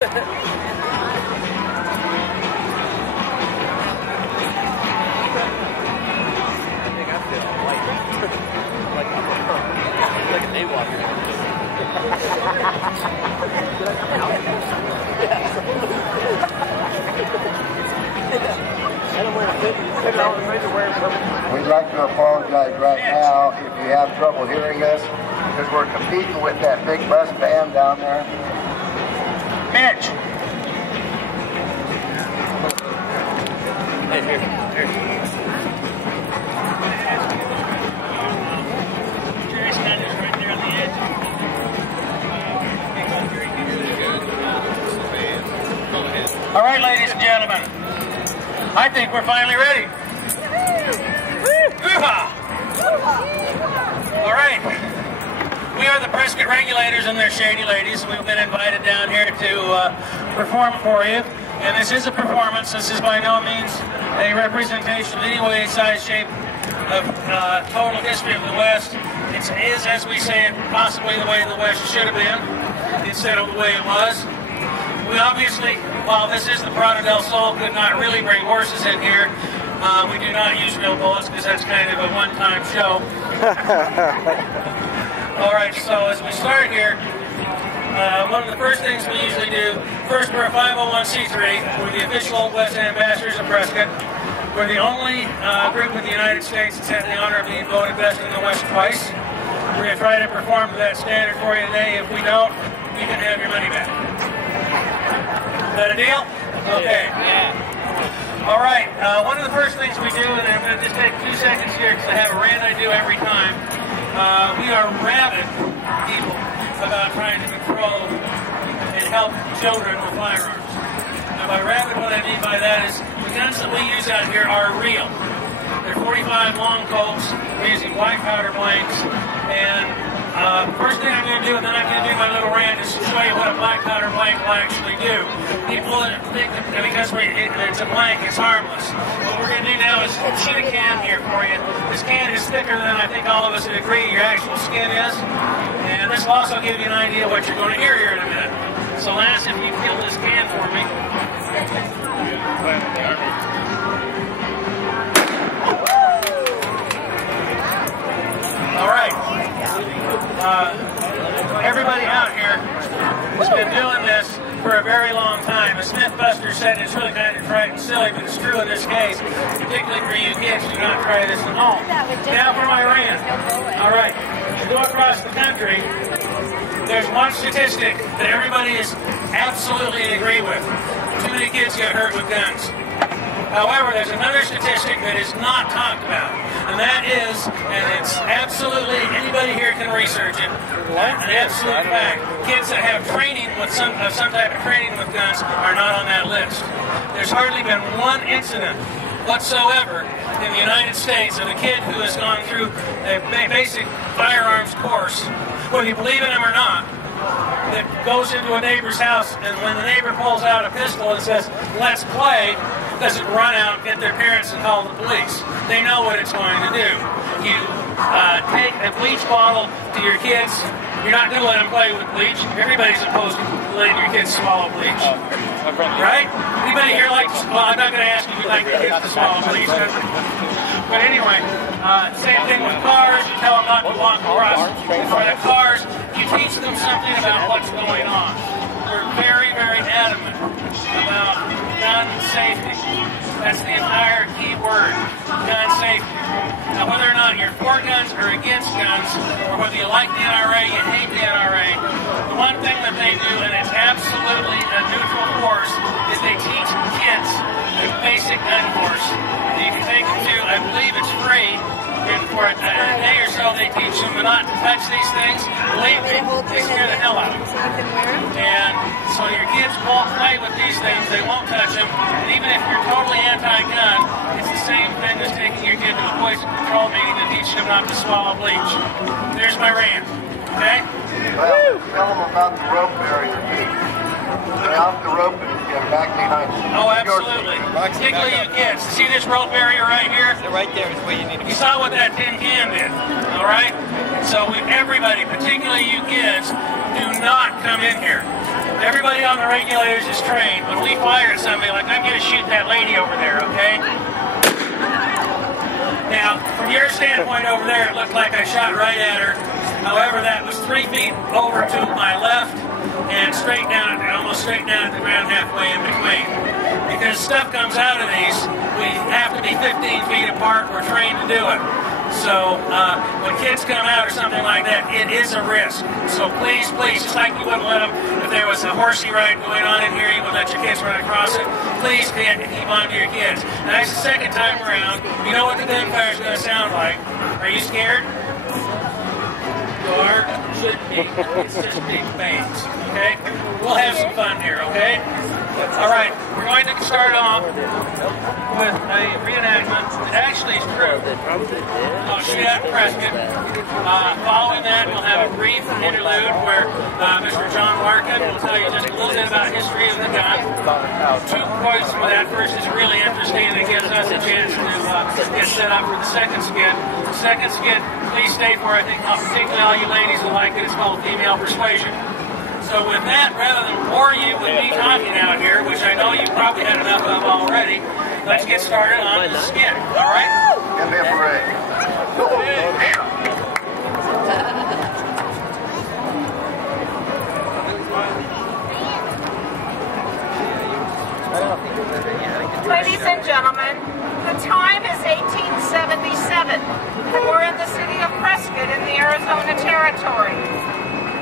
We'd like to apologize right now if you have trouble hearing us, because we're competing with that big bus band down there. Mitch! Hey, here. Jerry's got us right there on the edge. All right, ladies and gentlemen, I think we're finally ready. All right, we are the Prescott Regulators and their Shady Ladies. We've been invited down here to perform for you, and this is a performance. This is by no means a representation of any way, size, shape of total history of the West. It is, as we say it, possibly the way the West should have been instead of the way it was. We obviously, while this is the Prado del Sol, could not really bring horses in here. We do not use real bullets because that's kind of a one-time show. All right, so as we start here, one of the first things we usually do, first we're a 501c3. We're the official West Ambassadors of Prescott. We're the only group in the United States that's had the honor of being voted best in the West twice. We're going to try to perform to that standard for you today. If we don't, you can have your money back. Is that a deal? Okay. Yeah. All right, one of the first things we do, and I'm going to just take 2 seconds here because I have a rant I do every time. We are rabid people about trying to control and help children with firearms. Now by rabid, what I mean by that is the guns that we use out here are real. They're 45 long Colts. We're using white powder blanks. And first thing I'm going to do, and then I'm going to do my little rant, is show you what a black powder blank will actually do. People think that because it's a blank, it's harmless. What we're going to do now is shoot a can here for you. This can is thicker than I think all of us would agree your actual skin is. And this will also give you an idea of what you're going to hear here in a minute. So Lance, if you fill this can for me. All right. Everybody out here has been doing this for a very long time. As Mythbusters said, it's really kind of trite and silly, but it's true in this case, particularly for you kids. Do not try this at home. Now for my rant. All right. As you go across the country, there's one statistic that everybody is absolutely in agreement with. Too many kids get hurt with guns. However, there's another statistic that is not talked about, and that is, and it's absolutely, anybody here can research it, an absolute fact. Kids that have training with some type of training with guns are not on that list. There's hardly been one incident whatsoever in the United States of a kid who has gone through a basic firearms course, whether you believe in them or not, that goes into a neighbor's house, and when the neighbor pulls out a pistol and says, "Let's play," doesn't run out, get their parents, and call the police. They know what it's going to do. You take a bleach bottle to your kids. You're not going to let them play with bleach. Everybody's opposed to letting your kids swallow bleach. Right? Anybody here like to, well, I'm not going to ask you if you like your kids to swallow bleach. But anyway, same thing with cars. You tell them not to walk across in front of cars. You teach them something about what's going on. We're very, very adamant about gun safety. That's the entire key word, gun safety. Now, whether or not you're for guns or against guns, or whether you like the NRA, you hate the NRA, the one thing that they do, and it's absolutely a neutral course, is they teach kids a basic gun course. You can take them to, I believe it's free, and for a day or so they teach them not to touch these things. Believe me, they scare the hell out of them. And so your kids won't play with these things, they won't touch them, and even if you're totally anti-gun, it's the same thing as taking your kid to a poison control meeting to teach them not to swallow bleach. There's my rant, okay? Well, tell them about the rope barrier, too. Get off the rope and get back behind you. Oh, absolutely. Particularly you kids. See this rope barrier right here? They're right there is where you need to be. You saw what that tin can did, all right? So everybody, particularly you kids, do not come in here. Everybody on the Regulators is trained. When we fire at somebody, like, I'm going to shoot that lady over there, okay? Now, from your standpoint over there, it looked like I shot right at her. However, that was 3 feet over to my left and straight down, almost straight down at the ground halfway in between. Because stuff comes out of these, we have to be 15 feet apart. We're trained to do it. So when kids come out or something like that, it is a risk. So please, please, just like you wouldn't let them, if there was a horsey ride going on in here, you would let your kids run across it. Please keep on to your kids. Now, that's the second time around. You know what the gunfire is going to sound like. Are you scared? You are? Should be. It's just big bangs. Okay? We'll have some fun here, okay? All right, we're going to start off with a reenactment that actually is true. I'll shoot at Prescott. Following that, we'll have a brief interlude where Mr. John Larkin will tell you just a little bit about the history of the gun. 2 points for that. First is really interesting and it gives us a chance to get set up for the second skit. The second skit, please stay for, I think, particularly all you ladies will like it. It's called Female Persuasion. So with that, rather than bore you with me talking out here, which I know you probably had enough of already, let's get started on the skit. All right? Give me a break. Ladies and gentlemen, the time is 1877. We're in the city of Prescott in the Arizona Territory.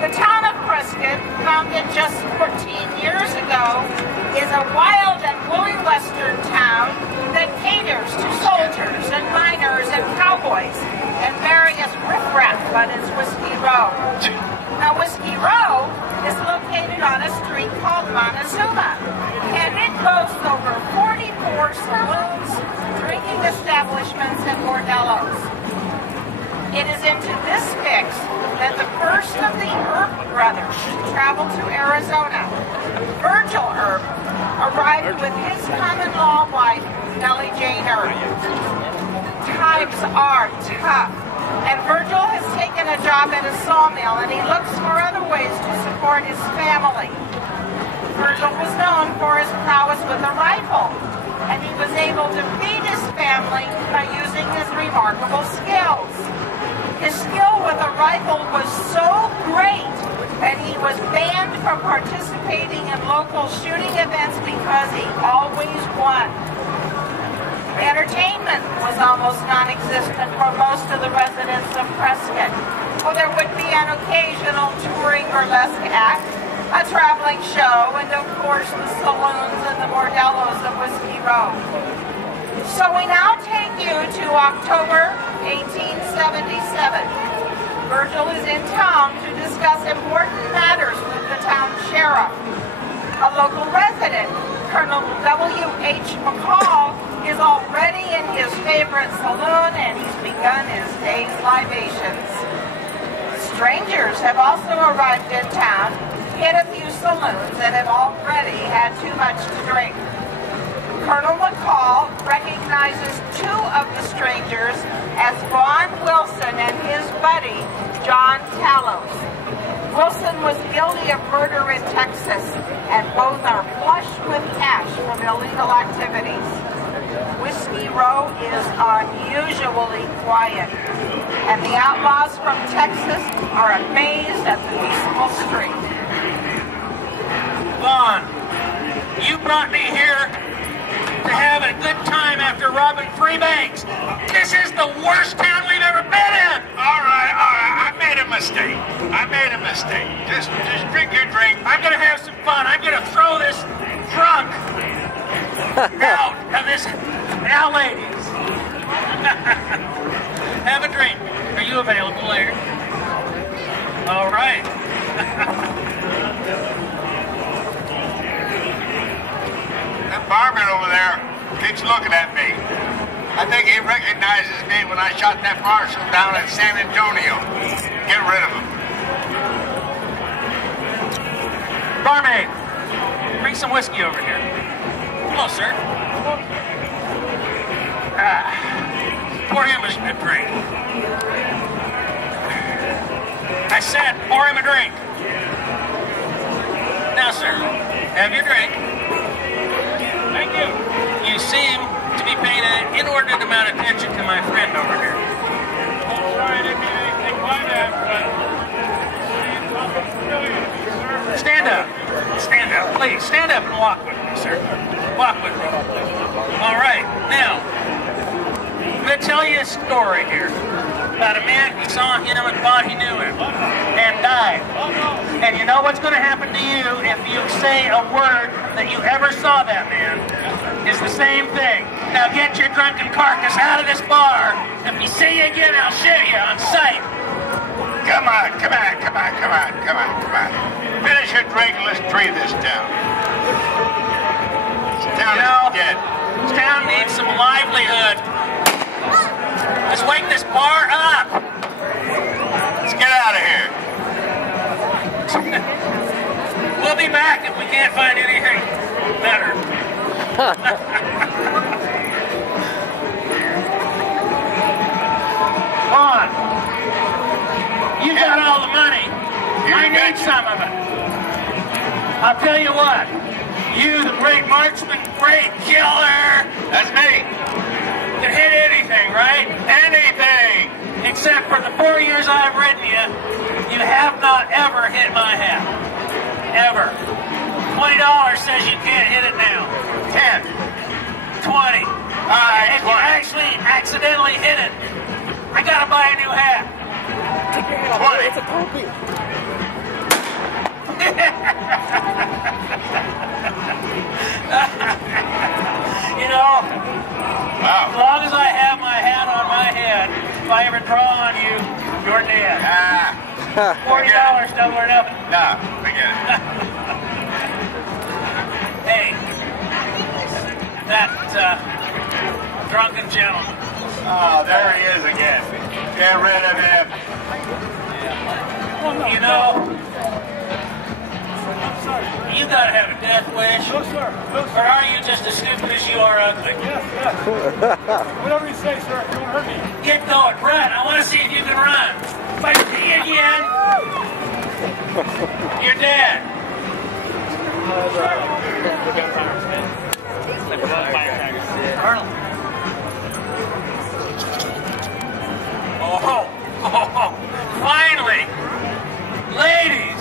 The town of Prescott, founded just 14 years ago, is a wild and woolly western town that caters to soldiers and miners and cowboys and various riffraff on its Whiskey Row. Now, Whiskey Row is located on a street called Montezuma, and it boasts over 44 saloons, drinking establishments, and bordellos. It is into this mix that the first of the Earp brothers traveled to Arizona. Virgil Earp arrived with his common-law wife, Nellie Jane Earp. Times are tough, and Virgil has taken a job at a sawmill, and he looks for other ways to support his family. Virgil was known for his prowess with a rifle, and he was able to feed his family by using his remarkable skills. His skill with a rifle was so great that he was banned from participating in local shooting events because he always won. Entertainment was almost non-existent for most of the residents of Prescott. Well, there would be an occasional touring burlesque act, a traveling show, and of course the saloons and the bordellos of Whiskey Row. So we now take you to October 1877. Virgil is in town to discuss important matters with the town sheriff. A local resident, Colonel W.H. McCall, is already in his favorite saloon and he's begun his day's libations. Strangers have also arrived in town, hit a few saloons, and have already had too much to drink. Colonel McCall recognizes 2 of the strangers as Vaughn Wilson and his buddy, John Talos. Wilson was guilty of murder in Texas, and both are flush with cash from illegal activities. Whiskey Row is unusually quiet, and the outlaws from Texas are amazed at the peaceful street. Vaughn, you brought me here to have a good time after robbing 3 banks. This is the worst town we've ever been in. All right. I made a mistake. Just drink your drink. I'm going to have some fun. I'm going to throw this drunk out of this. Now, ladies, have a drink. Are you available later? All right. That barman over there keeps looking at me. I think he recognizes me when I shot that marshal down at San Antonio. Get rid of him. Barmaid, bring some whiskey over here. Hello, sir. Pour him a drink. I said, pour him a drink. Now, sir, have your drink. Thank you. You seem to be paying an inordinate amount of attention to my friend over here. I'm sorry, I didn't mean anything by that, but stand up. Stand up, please. Stand up and walk with me, sir. Walk with me. All right. Now, I'm going to tell you a story here about a man who saw him and thought he knew him and died. And you know what's going to happen to you if you say a word that you ever saw that man? It's the same thing. Now get your drunken carcass out of this bar. If you see you again, I'll shoot you on sight. Come on, come on, come on, come on, come on, come on. Finish your drink and let's tree this town. This town is dead. This town needs some livelihood. Let's wake this bar up. Let's get out of here. We'll be back if we can't find anything better. On. You got all the money. I need some of it. I'll tell you what. You, the great marksman, great killer. That's me. Can hit anything, right? Anything. Except for the 4 years I've ridden you, you have not ever hit my hat. Ever. $20 says you can't hit it now. 10. 20. All right, if you actually accidentally hit it, I gotta buy a new hat. 20. It's a puppy. You know, Wow. as long as I have my hat on my head, if I ever draw on you, you're dead. $40 double or nothing. No, forget it. Hey, that drunken gentleman. Oh, there he is again. Get rid of him. You know, you gotta have a death wish. no, sir. No, Or sir. are you just as stupid as you are ugly? Yes, yes. Whatever you say, sir. Don't hurt me. Get going, run. I want to see if you can run. If I see you again, you're dead. Oh, finally. Ladies,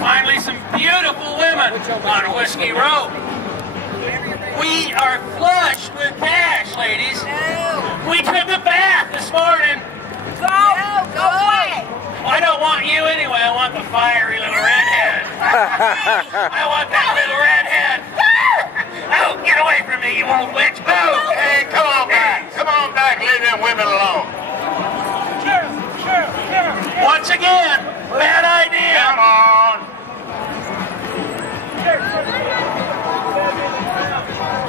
finally some beautiful women on Whiskey Road. We are flush with cash, ladies. We took a bath this morning. Go away. I don't want you anyway. I want the fiery little redhead. I want that little redhead. Oh, get away from me, you old witch. Oh, hey, come on back. Come on back. Leave them women alone. Sheriff. Once again, bad idea. Come on.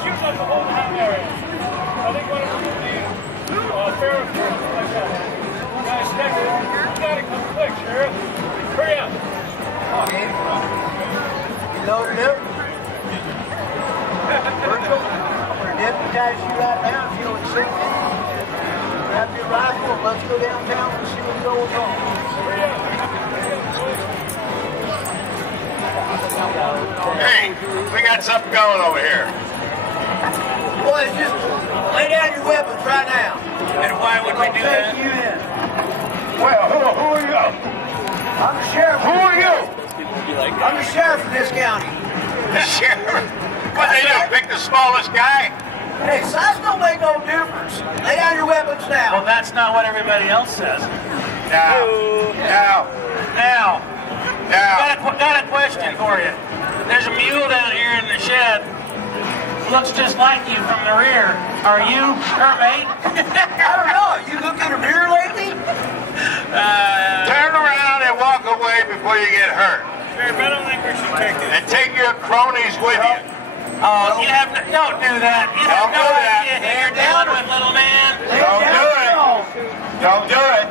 Shoot up the whole town area. I think one of them is the sheriff like that. Guys, you gotta come quick, Sheriff. Hurry up. You loaded up? Virgil, I'm going to deputize you right now if you don't accept it. Grab your rifle and let's go downtown and see what's going on. Hey, we got something going over here. Boys, just lay down your weapons right now. And why would we do that? Take you in. Well, who are you? I'm the sheriff. Who are you? I'm the sheriff of this county. The sheriff. What they do? Pick the smallest guy? Hey, size don't make no difference. Lay down your weapons Well, now. that's not what everybody else says. Now. Got a question for you. There's a mule down here in the shed. Looks just like you from the rear. Are you her mate? I don't know. You looked in the mirror lately? Turn around and walk away before you get hurt. Sheriff, I don't think we should take it. And take your cronies with you. Oh, you have no, don't do that. You have Don't no do that. idea who you're dealing with, little man. Don't do it. Don't do it.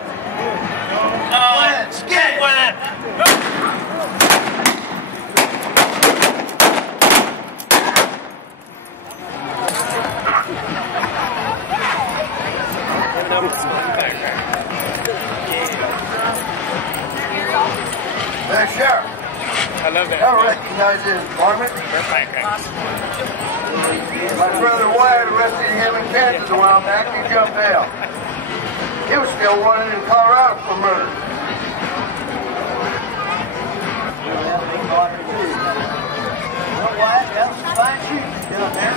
Oh, stick with it. Sheriff. Hello? love that. I recognize this varmint. My brother Wyatt arrested him in Kansas a while back and he jumped out. He was still running in Colorado for murder. Well, Wyatt, that's some fine shooting down there.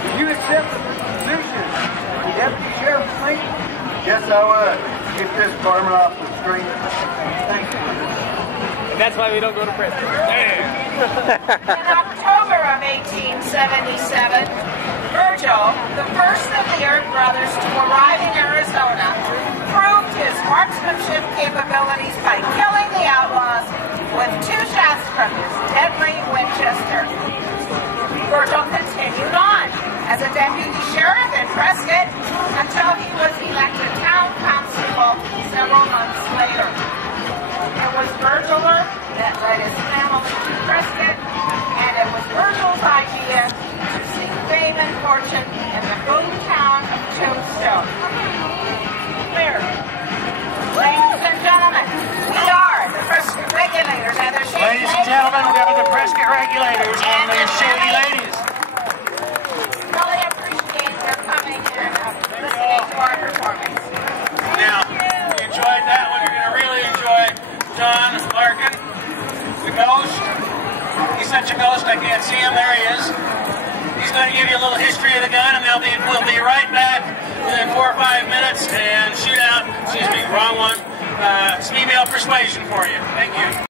Did you accept the position of the deputy sheriff's seat? Yes, I would. Get this varmint off the street. Thank you. And that's why we don't go to Prescott. In October of 1877, Virgil, the first of the Earp brothers to arrive in Arizona, proved his marksmanship capabilities by killing the outlaws with 2 shots from his deadly Winchester. Virgil continued on as a deputy sheriff in Prescott until he was elected town constable several months later. It was Virgiler that led his family to Prescott, and it was Virgil's idea to seek fame and fortune in the boom town of Tombstone. Clear. Ladies and gentlemen, we are the Prescott Regulators and their shady Ladies and gentlemen, we are the Prescott Regulators and their shady ladies. Really appreciate your coming and listening to our performance. Now, if you enjoyed that one, you're going to really enjoy John Larkin, the ghost. He's such a ghost, I can't see him. There he is. He's going to give you a little history of the gun, and we'll be right back within 4 or 5 minutes and shoot out, excuse me, wrong one, some email persuasion for you. Thank you.